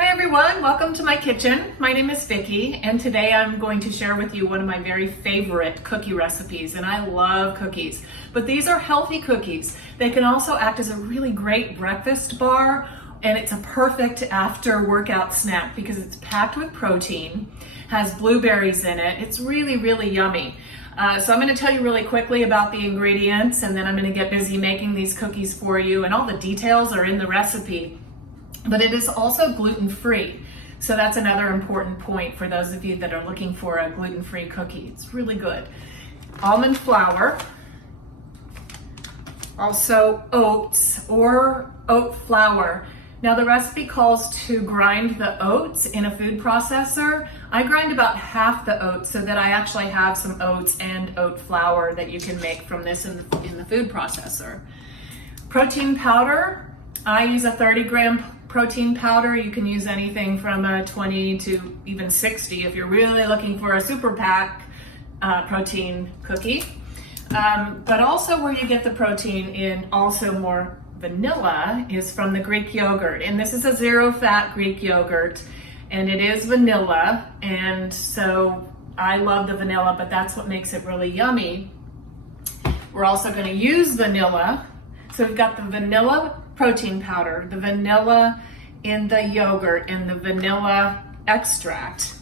Hi everyone, welcome to my kitchen. My name is Vicki, and today I'm going to share with you one of my very favorite cookie recipes, and I love cookies. But these are healthy cookies. They can also act as a really great breakfast bar, and it's a perfect after workout snack because it's packed with protein, has blueberries in it. It's really, really yummy. So I'm going to tell you really quickly about the ingredients, and then I'm going to get busy making these cookies for you, and all the details are in the recipe. But it is also gluten-free. So that's another important point for those of you that are looking for a gluten-free cookie. It's really good. Almond flour, also oats or oat flour. Now the recipe calls to grind the oats in a food processor. I grind about half the oats so that I actually have some oats and oat flour that you can make from this in the food processor. Protein powder, I use a 30-gram protein powder. You can use anything from a 20 to even 60 if you're really looking for a super pack protein cookie. But also where you get the protein in also more vanilla is from the Greek yogurt. And this is a zero-fat Greek yogurt, and it is vanilla. And so I love the vanilla, but that's what makes it really yummy. We're also going to use vanilla. So we've got the vanilla protein powder, the vanilla in the yogurt, and the vanilla extract.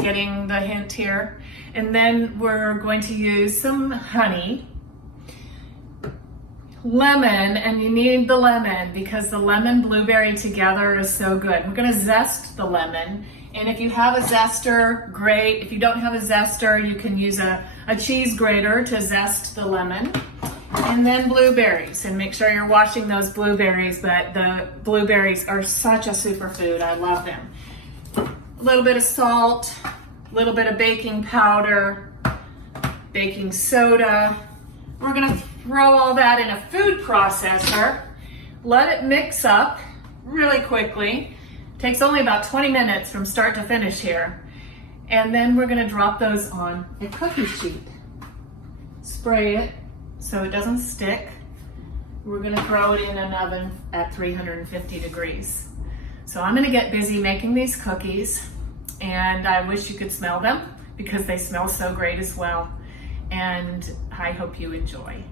Getting the hint here? And then we're going to use some honey, lemon, and you need the lemon because the lemon blueberry together is so good. We're going to zest the lemon, and if you have a zester, great. If you don't have a zester, you can use a cheese grater to zest the lemon. And then blueberries, and make sure you're washing those blueberries, but the blueberries are such a superfood. I love them. A little bit of salt, a little bit of baking powder, baking soda. We're gonna throw all that in a food processor, let it mix up really quickly. Takes only about 20 minutes from start to finish here. And then we're gonna drop those on a cookie sheet. Spray it so it doesn't stick. We're gonna throw it in an oven at 350 degrees. So I'm gonna get busy making these cookies, and I wish you could smell them because they smell so great as well. And I hope you enjoy.